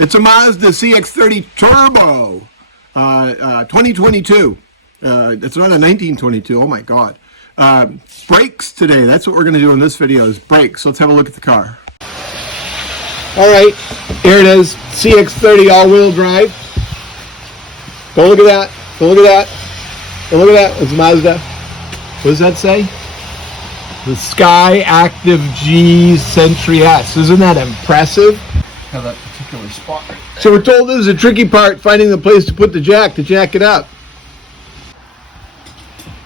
It's a Mazda CX30 Turbo, 2022. It's not a 1922. Oh my God. Brakes today. That's what we're going to do in this video is brakes. So let's have a look at the car. All right, here it is. CX30 all-wheel drive. Go look at that. Go look at that. Go look at that. It's Mazda. What does that say? The Sky Active G Sentry S. Isn't that impressive? Have that particular spot right there. So we're told this is a tricky part, finding the place to put the jack to jack it up.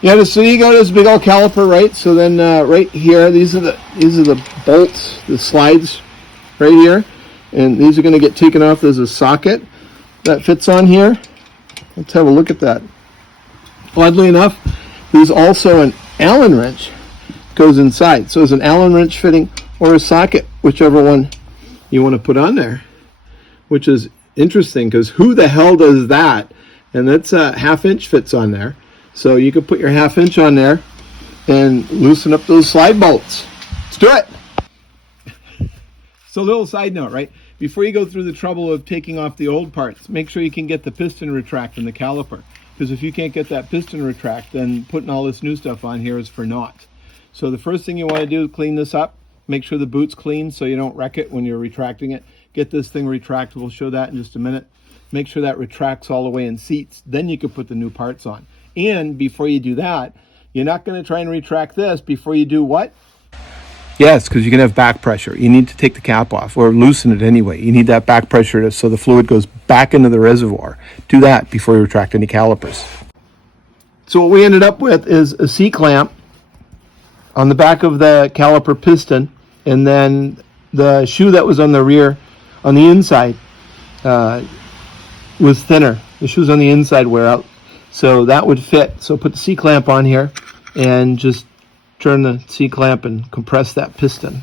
Yeah, so you got this big old caliper, right? So then right here, these are the bolts, the slides right here, and these are going to get taken off. There's a socket that fits on here. Let's have a look at that. Oddly enough, there's also an Allen wrench goes inside. So there's an Allen wrench fitting or a socket, whichever one you want to put on there, which is interesting because who the hell does that? And that's a 1/2 inch fits on there. So you could put your 1/2 inch on there and loosen up those slide bolts. Let's do it. So a little side note, right? Before you go through the trouble of taking off the old parts, make sure you can get the piston retract in the caliper. Because if you can't get that piston retract, then putting all this new stuff on here is for naught. So the first thing you want to do is clean this up. Make sure the boot's clean so you don't wreck it when you're retracting it. Get this thing retracted. We'll show that in just a minute. Make sure that retracts all the way in seats. Then you can put the new parts on. And before you do that, you're not going to try and retract this before you do what? Yes, because you can have back pressure. You need to take the cap off or loosen it anyway. You need that back pressure so the fluid goes back into the reservoir. Do that before you retract any calipers. So what we ended up with is a C-clamp on the back of the caliper piston, and then the shoe that was on the rear, on the inside, was thinner. The shoes on the inside wear out. So that would fit. So put the C-clamp on here and just turn the C-clamp and compress that piston.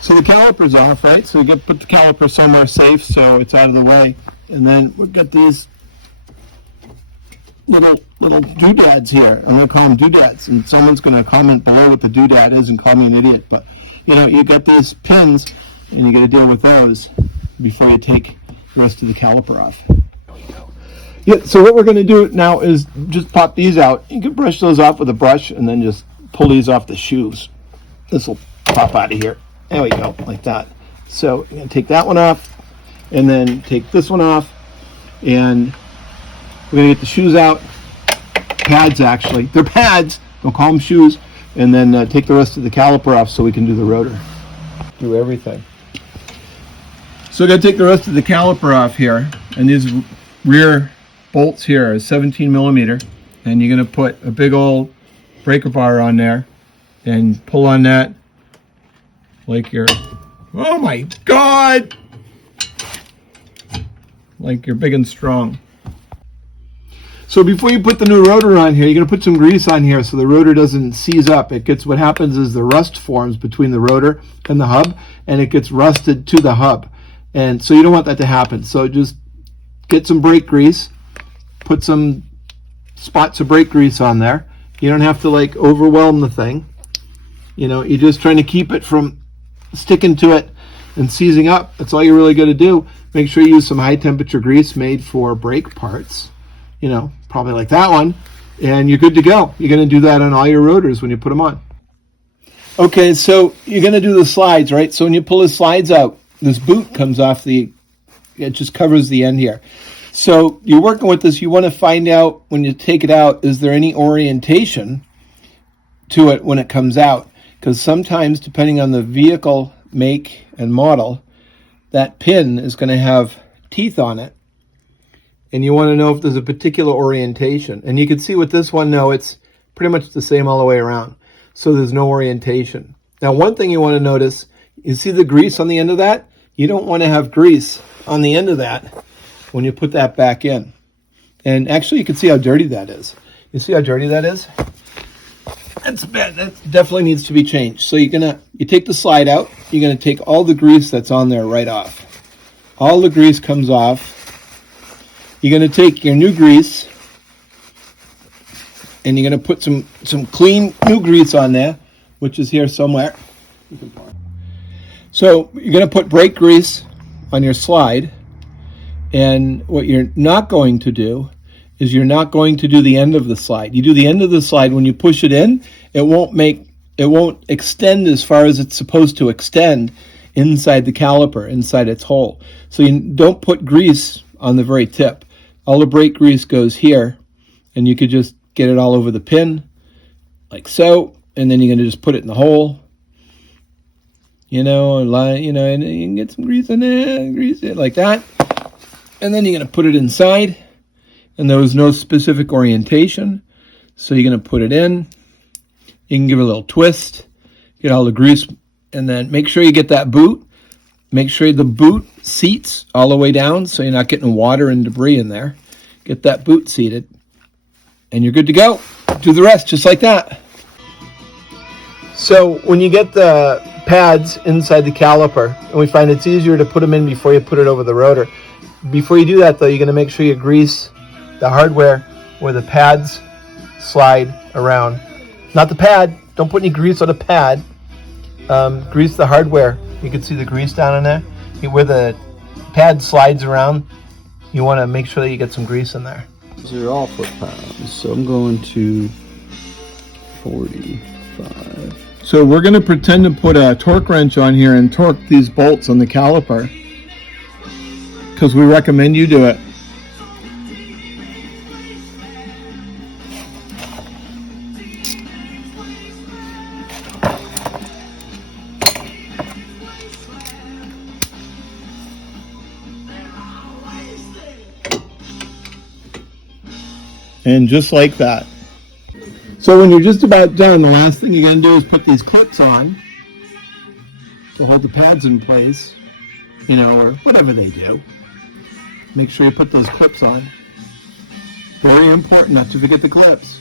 So the caliper's off, right? So we get put the caliper somewhere safe so it's out of the way. And then we've got these little doodads here. I'm going to call them doodads. And someone's going to comment below what the doodad is and call me an idiot. But, you know, you got these pins and you got to deal with those before you take the rest of the caliper off. Yeah, so what we're going to do now is just pop these out. You can brush those off with a brush and then just pull these off the shoes. This will pop out of here. There we go, like that. So you're going to take that one off and then take this one off. And we're going to get the shoes out. Pads, actually. They're pads. Don't call them shoes. And then take the rest of the caliper off so we can do the rotor. Do everything. So we're going to take the rest of the caliper off here. And these rear bolts here is 17 millimeter, and you're going to put a big old breaker bar on there and pull on that like you're, oh my God, like you're big and strong. So before you put the new rotor on here, you're going to put some grease on here so the rotor doesn't seize up. It gets, what happens is the rust forms between the rotor and the hub, and it gets rusted to the hub, and so you don't want that to happen. So just get some brake grease. Put some spots of brake grease on there. You don't have to like overwhelm the thing. You know, you're just trying to keep it from sticking to it and seizing up. That's all you're really going to do. Make sure you use some high temperature grease made for brake parts. You know, probably like that one. And you're good to go. You're going to do that on all your rotors when you put them on. Okay, so you're going to do the slides, right? So when you pull the slides out, this boot comes off it just covers the end here. So you're working with this, you want to find out when you take it out, is there any orientation to it when it comes out? Because sometimes, depending on the vehicle make and model, that pin is going to have teeth on it. And you want to know if there's a particular orientation. And you can see with this one, no, it's pretty much the same all the way around. So there's no orientation. Now, one thing you want to notice, you see the grease on the end of that? You don't want to have grease on the end of that when you put that back in. And actually you can see how dirty that is. You see how dirty that is? That's bad. That definitely needs to be changed. So you take the slide out, you're gonna take all the grease that's on there right off. All the grease comes off. You're gonna take your new grease and you're gonna put some clean new grease on there, which is here somewhere. So you're gonna put brake grease on your slide. And what you're not going to do is you're not going to do the end of the slide. You do the end of the slide when you push it in, it won't extend as far as it's supposed to extend inside the caliper, inside its hole. So you don't put grease on the very tip. All the brake grease goes here, and you could just get it all over the pin, like so, and then you're going to just put it in the hole, and you can get some grease in it, grease it like that, and then you're going to put it inside, and there was no specific orientation, so you're going to put it in. You can give it a little twist, get all the grease, and then make sure you get that boot. Make sure the boot seats all the way down so you're not getting water and debris in there. Get that boot seated, and you're good to go. Do the rest just like that. So when you get the pads inside the caliper, and we find it's easier to put them in before you put it over the rotor. Before you do that, though, you're going to make sure you grease the hardware where the pads slide around. Not the pad. Don't put any grease on the pad. Grease the hardware. You can see the grease down in there. Where the pad slides around, you want to make sure that you get some grease in there. These are all foot-pounds, so I'm going to 45. So we're going to pretend to put a torque wrench on here and torque these bolts on the caliper, because we recommend you do it. And just like that. So when you're just about done, the last thing you're going to do is put these clips on to hold the pads in place, or whatever they do. Make sure you put those clips on. Very important not to forget the clips.